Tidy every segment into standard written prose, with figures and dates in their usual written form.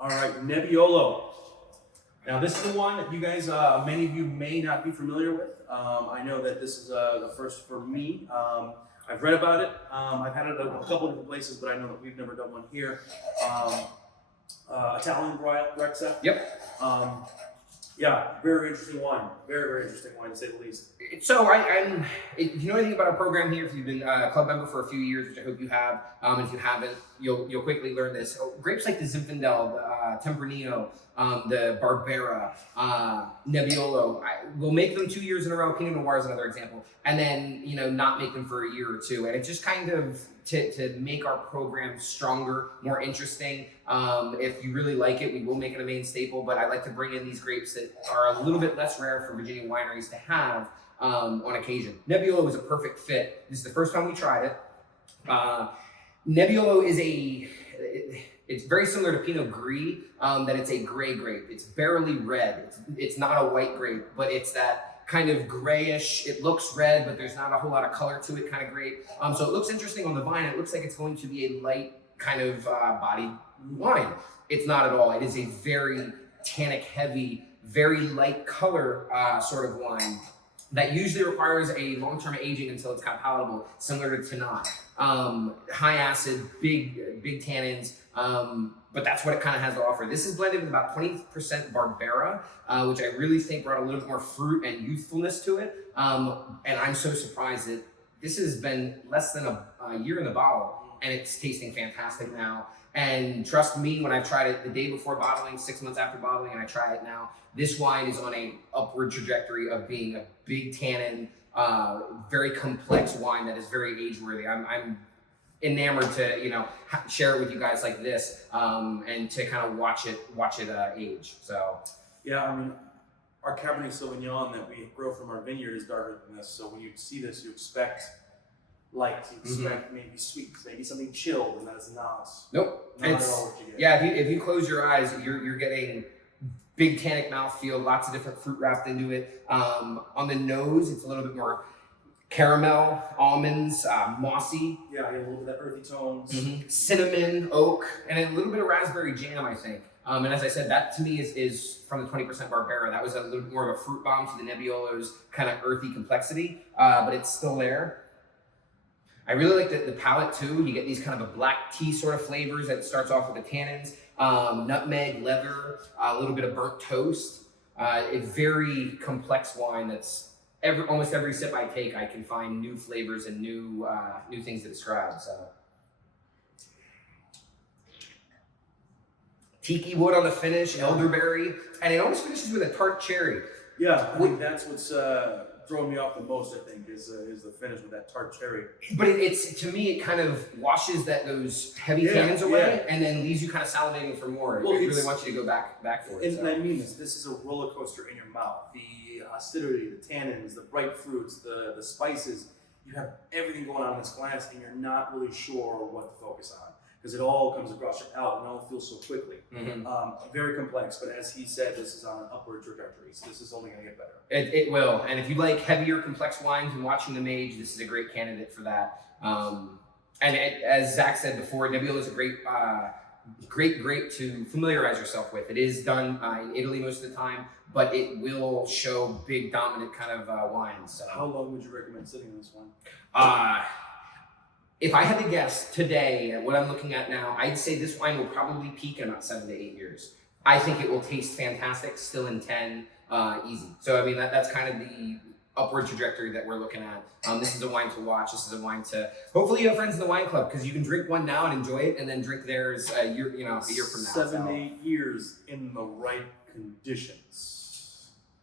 All right, Nebbiolo. Now this is the one that you guys, many of you may not be familiar with. I know that this is the first for me. I've read about it. I've had it a couple different places, but I know that we've never done one here. Italian Brexa. Yep. Yeah, very interesting wine. Very, very interesting wine to say the least. So if you know anything about our program here, if you've been a club member for a few years, which I hope you have, if you haven't, you'll quickly learn this. Grapes like the Zinfandel, the Tempranillo, the Barbera, Nebbiolo, we'll make them 2 years in a row. Pinot Noir is another example, and then not make them for a year or two, and it's just kind of to make our program stronger, more interesting. If you really like it, we will make it a main staple, but I like to bring in these grapes that are a little bit less rare for Virginia wineries to have on occasion. Nebbiolo was a perfect fit. This is the first time we tried it. Nebbiolo is it's very similar to Pinot Gris, that it's a gray grape. It's barely red. It's not a white grape, but it's that kind of grayish, it looks red, but there's not a whole lot of color to it kind of grape. So it looks interesting on the vine. It looks like it's going to be a light kind of bodied wine. It's not at all. It is a very tannic heavy, very light color sort of wine that usually requires a long-term aging until it's kind of palatable, similar to Tannat. High acid, big tannins, but that's what it kind of has to offer. This is blended with about 20% Barbera, which I really think brought a little bit more fruit and youthfulness to it. And I'm so surprised that this has been less than a year in the bottle, and it's tasting fantastic now. And trust me, when I've tried it the day before bottling, 6 months after bottling, and I try it now, this wine is on a upward trajectory of being a big tannin, very complex wine that is very age-worthy. I'm enamored to share it with you guys like this, and to kind of watch it age. So yeah, I mean, our Cabernet Sauvignon that we grow from our vineyard is darker than this. So when you see this, you expect light, you expect maybe sweet, maybe something chilled, and that is not. Nope. Not at all what you get. Yeah, if you close your eyes, you're getting big tannic mouthfeel, lots of different fruit wrapped into it. On the nose, it's a little bit more caramel, almonds, mossy. Yeah, a little bit of that earthy tones. Cinnamon, oak, and a little bit of raspberry jam, I think. And as I said, that to me is from the 20% Barbera. That was a little bit more of a fruit bomb to the Nebbiolo's kind of earthy complexity, but it's still there. I really like the palate too. You get these kind of a black tea sort of flavors that starts off with the tannins, nutmeg, leather, a little bit of burnt toast. A very complex wine that's almost every sip I take, I can find new flavors and new things to describe. So, tiki wood on the finish, elderberry, and it almost finishes with a tart cherry. Yeah, I think that's what's throwing me off the most. I think is the finish with that tart cherry. But it's to me, it kind of washes those heavy tannins away, and then leaves you kind of salivating for more. Well, it really wants you to go back for it. And I mean this. This is a roller coaster in your mouth. The acidity, the tannins, the bright fruits, the spices. You have everything going on in this glass, and you're not really sure what to focus on because it all comes across your palate and it all feels so quickly. Very complex, but as he said, this is on an upward trajectory, so this is only going to get better. It will, and if you like heavier, complex wines and watching them age, this is a great candidate for that. As Zach said before, Nebbiolo is a great grape to familiarize yourself with. It is done in Italy most of the time, but it will show big, dominant kind of wines. So. How long would you recommend sitting on this one? If I had to guess today at what I'm looking at now, I'd say this wine will probably peak in about 7 to 8 years. I think it will taste fantastic, still in 10, easy. So I mean, that's kind of the upward trajectory that we're looking at. This is a wine to watch. This is a wine to, hopefully you have friends in the wine club, because you can drink one now and enjoy it, and then drink theirs a year from now. 7 to 8 years in the right conditions.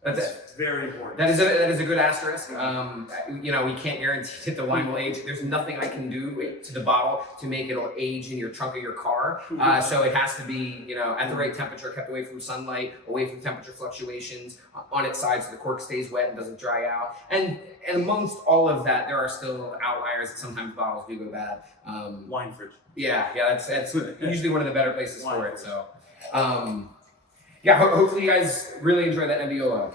That's very important. That is a good asterisk. We can't guarantee that the wine will age. There's nothing I can do to the bottle to make it age in your trunk of your car. So it has to be, at the right temperature, kept away from sunlight, away from temperature fluctuations, on its side so the cork stays wet and doesn't dry out. And amongst all of that, there are still outliers that sometimes bottles do go bad. Wine fridge. Yeah, that's usually one of the better places for it. So. Hopefully you guys really enjoy that Nebbiolo.